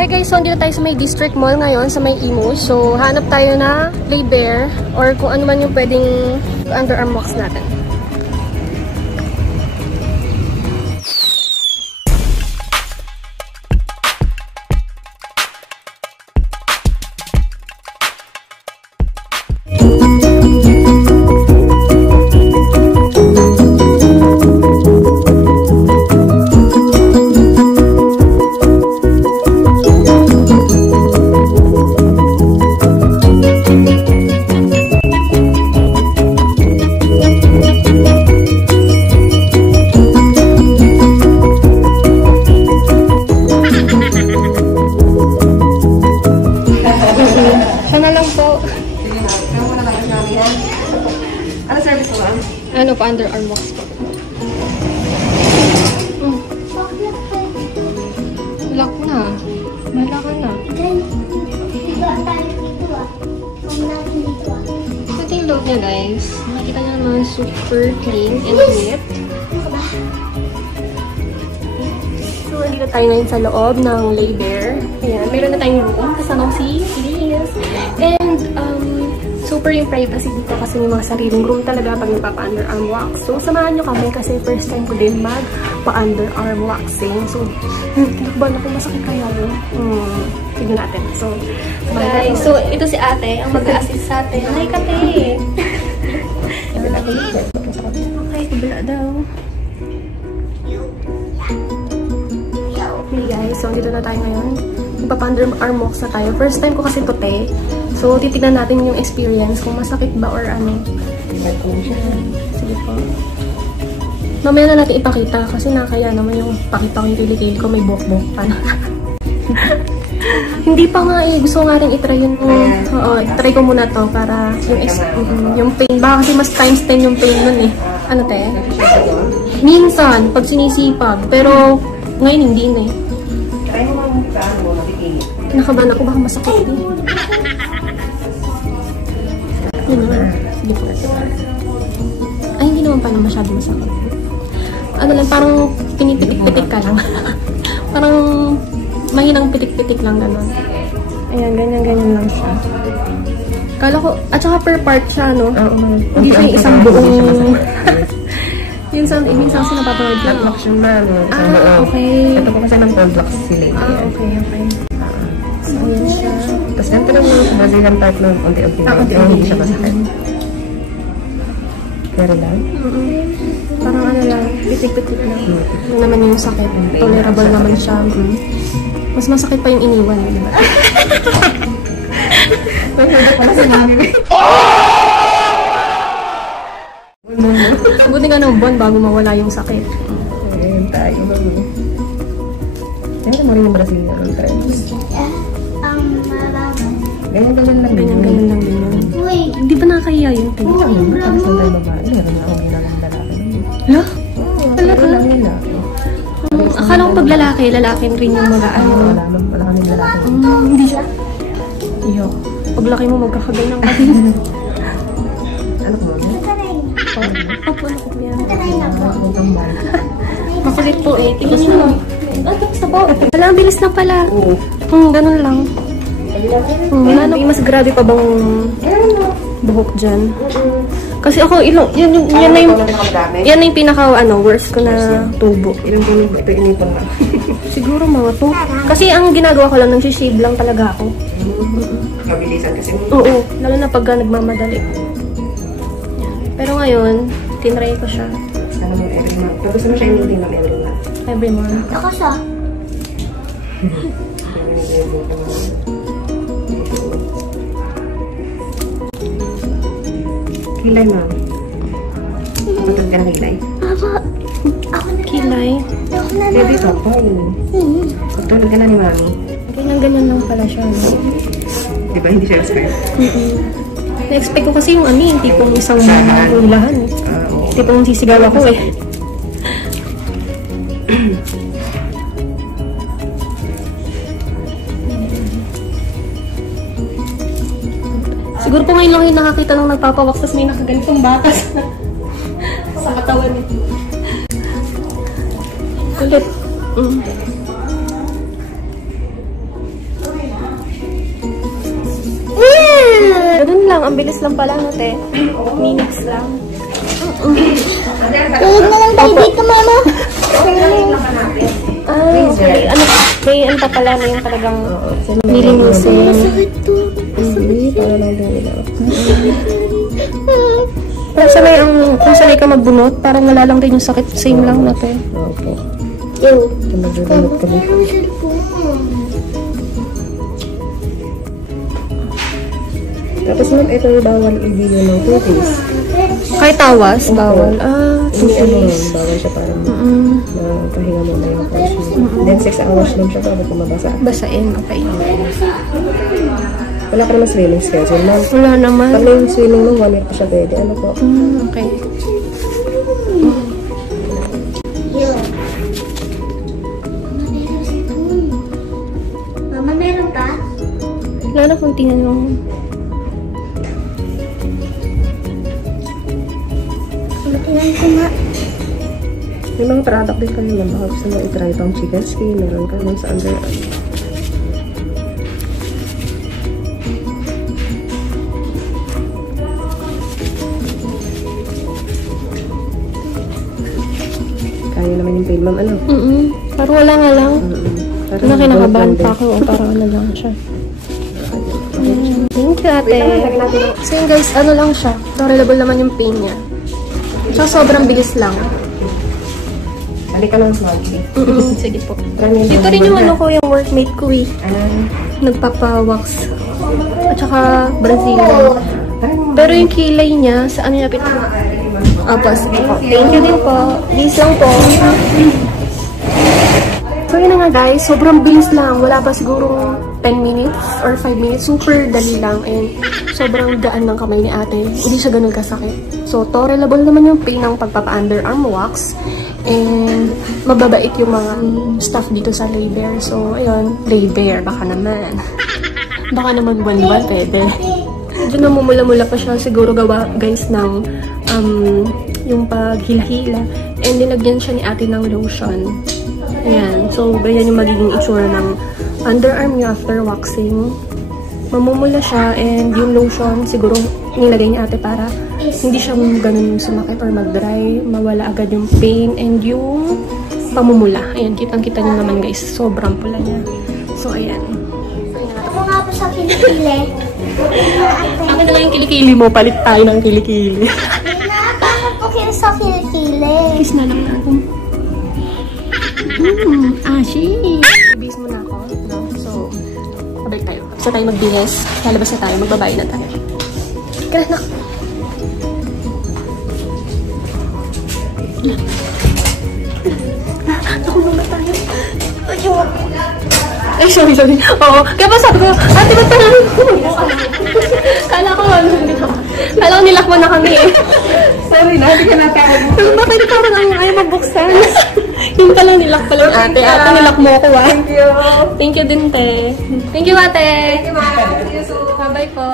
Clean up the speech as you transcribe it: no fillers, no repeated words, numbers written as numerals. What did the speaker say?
Hey guys, so dito tayo sa may District Mall ngayon, sa may Imo. So, hanap tayo na Play Bear or kung ano man yung pwedeng underarm wax natin. Ano pa, underarm wax po. Lock na. Bahala ka na. Ito yung loob niya, guys. Makikita niyo naman super clean and neat. So, dito tayo ngayon sa loob ng Play Bear. Ayan, meron na tayong room. Kasama si Liz. And, super yung privacy dito kasi yung mga sariling room talaga pag nagpapa-underarm wax. So, samahan nyo kami kasi first time ko din magpa-underarm waxing. So, tinakban ako, masakit kaya yun. Tignan natin. So, guys, so ito si ate, ang mag-a-assist sa atin. Hi, kate! Okay, kabila daw. Okay, guys, so dito na tayo ngayon. Magpapa-underarm wax na tayo. First time ko kasi ito, te. So, titignan natin yung experience, kung masakit ba or ano. Sige po. Mamaya na natin ipakita kasi nakakaya naman yung pakita ko yung kilikili ko, may buhok-buhok pa na. Hindi pa nga eh. Gusto nga rin itry yun. Oo, try ko muna to para yung pain. Baka kasi mas times 10 yung pain nun eh. Ano te? Minsan, pag sinisipag. Pero, ngayon hindi na eh. Try mo lang sa ano, matitigil. Nakabahan ako, baka masakit eh. Yun naman. Sige po. Ay, hindi naman pa na masyado masakit. Ano lang, parang pinipitik-pitik ka lang. Parang mahinang pitik-pitik lang gano'n. Ayan, ganyan-ganyan lang siya. Kala ko, at saka per part siya, no? Hindi siya yung isang buong... minsan kasi napapanood lang. Lock siya na. Okay. Ito po kasi ng cold lock sila. Okay. So, ayan siya. Tapos ganito lang yung Brazilian type ng unti-unti. Hindi siya masakit. Pero lang? Parang ano lang, pitik-pitik lang. Ano naman yung sakit. Tolerable naman siya. Mas masakit pa yung iniwan, di ba? Pagkada pala sa mami. Buti nga ng buwan bago mawala yung sakit. Ayan tayo. Ayan mo rin yung Brazilian type. Ganyan-ganyan lang din. Ganyan-ganyan lang din yun. Hindi ba nakakahiya yun? Oo, ano ba? Tapos ang tayo babae. Meron na akong ginang lalaki. Hala? Talaga? Wala. Akala ko pag lalaki rin yung mag-aano. Wala kami lalaki. Hindi siya. Iyo. Pag laki mo, magkakaganyan ka din. Ano ko ba? Opo, ano ko yan? Makulit po eh. Tingnan nyo lang. Tapos na po. Wala, ang bilis na pala. Ganun lang. Mas grabe pa bang buhok dyan? Kasi ako, yan na yung pinaka, worst ko na tubo. Ilang tubo? Ito inipon lang. Siguro mga 2. Kasi ang ginagawa ko lang, nagsishave lang talaga ako. Mabilisan kasi. Oo, lalo na pag nagmamadali. Pero ngayon, tinry ko siya. Sana mo every month. Tapos mo siya yung meeting ng every month. Every month. Ako siya. Kilay mo. Matag ka na kilay? Ako na. Kilay. Ako na. Baby, ako. Katulad ka na ni mami. Ganyan lang pala siya. No? Diba, hindi siya expert? Na-expect ko kasi yung yung tipong isang hulahan. Tipong sisigaw ako eh. Siguro po ngayon lang yung nakakita ng nagpapawaks tapos may nakaganitong batas sa katawan eh. Kulit. lang. Ang bilis lang pala natin. Minutes lang. Tulog na lang tayo dito, mama. Okay. Ano, may ano pa pala na yung talagang nilinisin. Hindi, para lang din nila. Pero sanay ka magbunot, parang wala lang din yung sakit. Same lang natin. Opo. Ew. Nagdudulot kami. Tapos ma'am, ito bawal i-video ng 2 days. Kahit tawas, bawal. Hindi bawal siya parang pahinga mo na yung person. Then 6 hours lang siya bago kumabasa. Basain, okay. Wala ka naman swimming schedule, ma'am. Wala naman. Pag may swimming nung 1 year pa siya pwede. Ano po? Okay. Ew. Mama, meron pa? Wala na kung tinanong. Tingnan ko nga. May mga product din kami na baka gusto mo i-try pang chicken skin. Meron ka naman sa under. Kaya naman yung pain, ma'am. Ano? Parang wala nga lang. Parang Ano, kinakabahan pa ako. Parang ano lang siya. Thank you, ate. So yun guys, ano lang siya. Tolerable naman yung pain niya. So sobrang bilis lang. Halika lang sa mga. Sige po. Dito rin yung ano ko, yung workmate ko eh. Nagpapa-wax. At saka Brazilian. Pero yung kilay niya, saan niya pito? Sige po. Thank you din po. Please lang po. So yun na nga guys, sobrang bilis lang. Wala pa siguro 10 minutes or 5 minutes. Super dali lang. And sobrang gaan ng kamay ni ate. Hindi siya ganun kasakit. So tolerable naman yung pain ng pagpapa-underarm wax. And mababait yung mga staff dito sa Laybear. So ayun, Laybear, baka naman. Baka naman buwan-buwan, pwede. Medyo namumula-mula pa siya. Siguro gawa guys ng yung paghila-hila. And nilagyan siya ni ate ng lotion. Ayan. So, ganyan yung magiging itsura ng underarm niya after waxing. Mamumula siya and yung lotion siguro nilagay ni ate para hindi siya ganun sumakit or mag-dry. Mawala agad yung pain and yung pamumula. Ayan, kitang-kita niyo naman guys. Sobrang pula niya. So, ayan. Ako nga po sa kilikili. Akin na lang yung kilikili mo. Palit tayo ng kilikili. Paano po kayo sa kilikili? Kiss na lang natin. Ashi! Ibis mo na ako. No? So, pabalik tayo. Basta tayo magbihis. Lalabas na tayo. Magbabae na tayo. Kaya na. Ako muna tayo. Ay, sorry. Oo. Kaya pa sabi ko, ate, ba't parang kala ko, kala ko nilakman na kami eh. Sorry na, hindi ka natawag. Bakit parang ayaw magbuksan? Yung pala nilak pala yung ate. Ate, nilak mo ako ah. Thank you. Thank you din, te. Thank you, ate. Thank you, ma'am. See you soon. Bye-bye po.